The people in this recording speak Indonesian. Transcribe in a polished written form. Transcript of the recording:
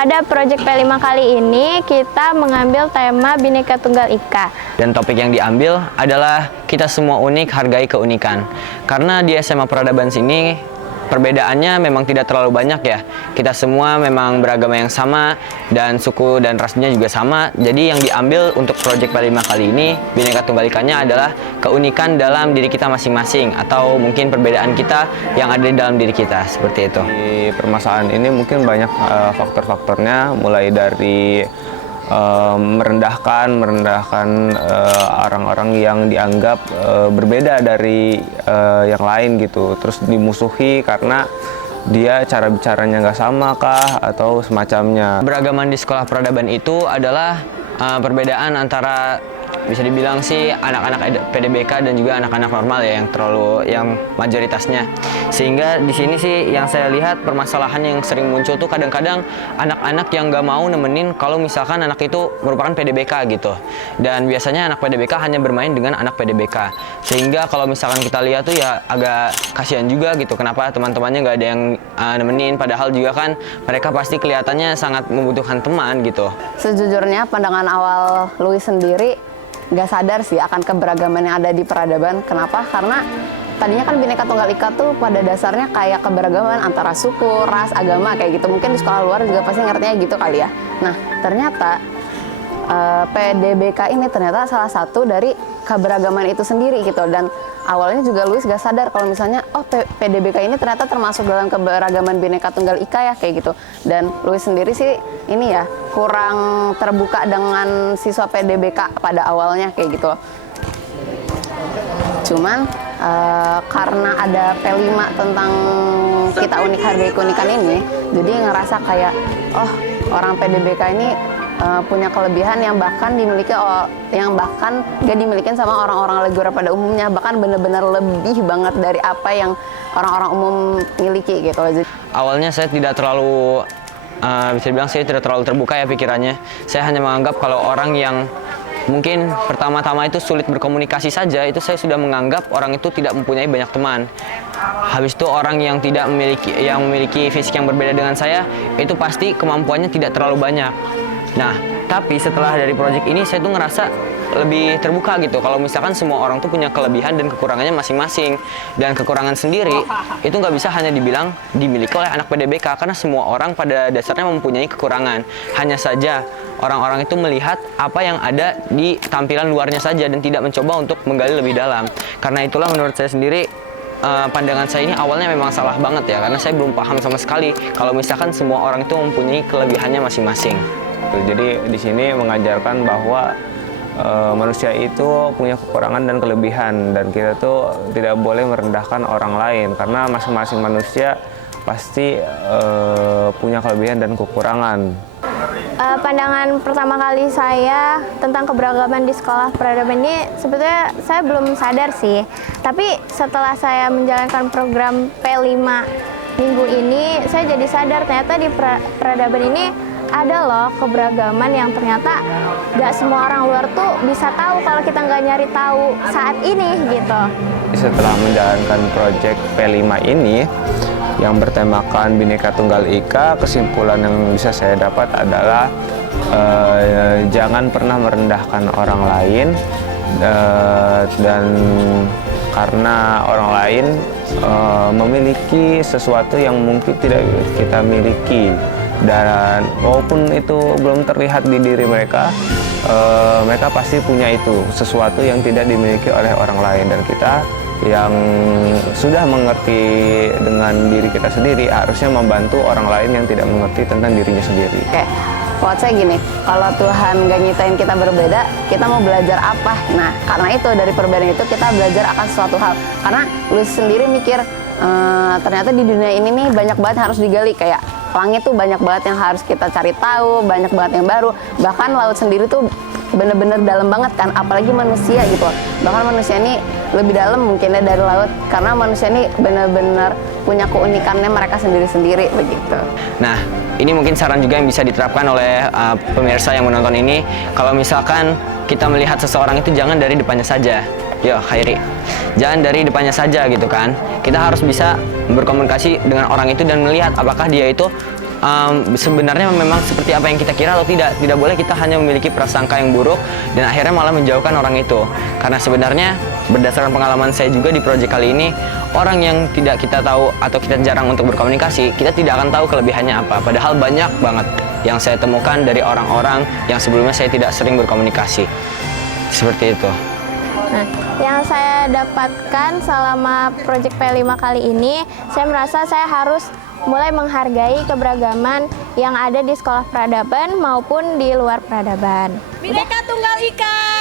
pada proyek P5 kali ini kita mengambil tema Bhinneka Tunggal Ika. Dan topik yang diambil adalah kita semua unik, hargai keunikan. Karena di SMA Peradaban sini perbedaannya memang tidak terlalu banyak ya. Kita semua memang beragama yang sama dan suku dan rasnya juga sama. Jadi yang diambil untuk proyek P5 kali ini, Bhinneka Tunggal Ikanya adalah keunikan dalam diri kita masing-masing atau mungkin perbedaan kita yang ada di dalam diri kita, seperti itu. Di permasalahan ini mungkin banyak faktor-faktornya, mulai dari merendahkan orang-orang yang dianggap berbeda dari yang lain gitu, terus dimusuhi karena dia cara bicaranya nggak sama kah atau semacamnya. Beragaman di sekolah peradaban itu adalah perbedaan antara bisa dibilang sih anak-anak PDBK dan juga anak-anak normal ya, yang mayoritasnya. Sehingga di sini sih yang saya lihat permasalahan yang sering muncul tuh kadang-kadang anak-anak yang nggak mau nemenin kalau misalkan anak itu merupakan PDBK gitu. Dan biasanya anak PDBK hanya bermain dengan anak PDBK. Sehingga kalau misalkan kita lihat tuh ya agak kasihan juga gitu, kenapa teman-temannya nggak ada yang nemenin, padahal juga kan mereka pasti kelihatannya sangat membutuhkan teman gitu. Sejujurnya pandangan awal Louis sendiri nggak sadar sih akan keberagaman yang ada di peradaban. Kenapa? Karena tadinya kan Bhinneka Tunggal Ika tuh pada dasarnya kayak keberagaman antara suku, ras, agama kayak gitu. Mungkin di sekolah luar juga pasti ngertinya gitu kali ya. Nah, ternyata PDBK ini ternyata salah satu dari keberagaman itu sendiri gitu. Dan awalnya juga Louis gak sadar kalau misalnya PDBK ini ternyata termasuk dalam keberagaman Bhinneka Tunggal Ika ya kayak gitu. Dan Louis sendiri sih ini ya kurang terbuka dengan siswa PDBK pada awalnya kayak gitu loh. Cuman karena ada P5 tentang kita unik hargai keunikan ini, jadi ngerasa kayak orang PDBK ini punya kelebihan yang bahkan gak dimiliki sama orang-orang Legora pada umumnya, bahkan benar-benar lebih banget dari apa yang orang-orang umum miliki gitu. Awalnya saya tidak terlalu bisa dibilang saya tidak terlalu terbuka ya pikirannya. Saya hanya menganggap kalau orang yang mungkin pertama-tama itu sulit berkomunikasi saja, itu saya sudah menganggap orang itu tidak mempunyai banyak teman. Habis itu orang yang memiliki fisik yang berbeda dengan saya, itu pasti kemampuannya tidak terlalu banyak. Nah, tapi setelah dari proyek ini saya tuh ngerasa lebih terbuka gitu. Kalau misalkan semua orang tuh punya kelebihan dan kekurangannya masing-masing. Dan kekurangan sendiri itu nggak bisa hanya dibilang dimiliki oleh anak PDBK, karena semua orang pada dasarnya mempunyai kekurangan. Hanya saja orang-orang itu melihat apa yang ada di tampilan luarnya saja dan tidak mencoba untuk menggali lebih dalam. Karena itulah menurut saya sendiri pandangan saya ini awalnya memang salah banget ya, karena saya belum paham sama sekali kalau misalkan semua orang itu mempunyai kelebihannya masing-masing. Jadi di sini mengajarkan bahwa manusia itu punya kekurangan dan kelebihan, dan kita tuh tidak boleh merendahkan orang lain karena masing-masing manusia pasti punya kelebihan dan kekurangan. Pandangan pertama kali saya tentang keberagaman di sekolah peradaban ini sebetulnya saya belum sadar sih. Tapi setelah saya menjalankan program P5 minggu ini, saya jadi sadar ternyata di peradaban ini ada loh keberagaman yang ternyata gak semua orang luar tuh bisa tahu kalau kita nggak nyari tahu saat ini gitu. Setelah menjalankan proyek P5 ini yang bertemakan Bhinneka Tunggal Ika, kesimpulan yang bisa saya dapat adalah jangan pernah merendahkan orang lain, dan karena orang lain memiliki sesuatu yang mungkin tidak kita miliki. Dan walaupun itu belum terlihat di diri mereka, mereka pasti punya itu, sesuatu yang tidak dimiliki oleh orang lain. Dan kita yang sudah mengerti dengan diri kita sendiri harusnya membantu orang lain yang tidak mengerti tentang dirinya sendiri. Oke, buat saya gini, kalau Tuhan gak nyiptain kita berbeda, kita mau belajar apa? Nah, karena itu dari perbedaan itu kita belajar akan suatu hal. Karena lu sendiri mikir, ternyata di dunia ini nih banyak banget yang harus digali, kayak langit tuh banyak banget yang harus kita cari tahu, banyak banget yang baru. Bahkan laut sendiri tuh bener-bener dalam banget kan, apalagi manusia gitu. Bahkan manusia ini lebih dalam mungkinnya dari laut, karena manusia ini bener-bener punya keunikannya mereka sendiri-sendiri begitu. Nah, ini mungkin saran juga yang bisa diterapkan oleh pemirsa yang menonton ini. Kalau misalkan kita melihat seseorang itu jangan dari depannya saja. Yo, Khairi, jangan dari depannya saja gitu kan. Kita harus bisa berkomunikasi dengan orang itu dan melihat apakah dia itu sebenarnya memang seperti apa yang kita kira atau tidak. Tidak boleh kita hanya memiliki prasangka yang buruk dan akhirnya malah menjauhkan orang itu. Karena sebenarnya berdasarkan pengalaman saya juga di proyek kali ini, orang yang tidak kita tahu atau kita jarang untuk berkomunikasi, kita tidak akan tahu kelebihannya apa. Padahal banyak banget yang saya temukan dari orang-orang yang sebelumnya saya tidak sering berkomunikasi. Seperti itu. Nah, yang saya dapatkan selama proyek P5 kali ini, saya merasa saya harus mulai menghargai keberagaman yang ada di sekolah peradaban maupun di luar peradaban. Bhinneka Tunggal Ika!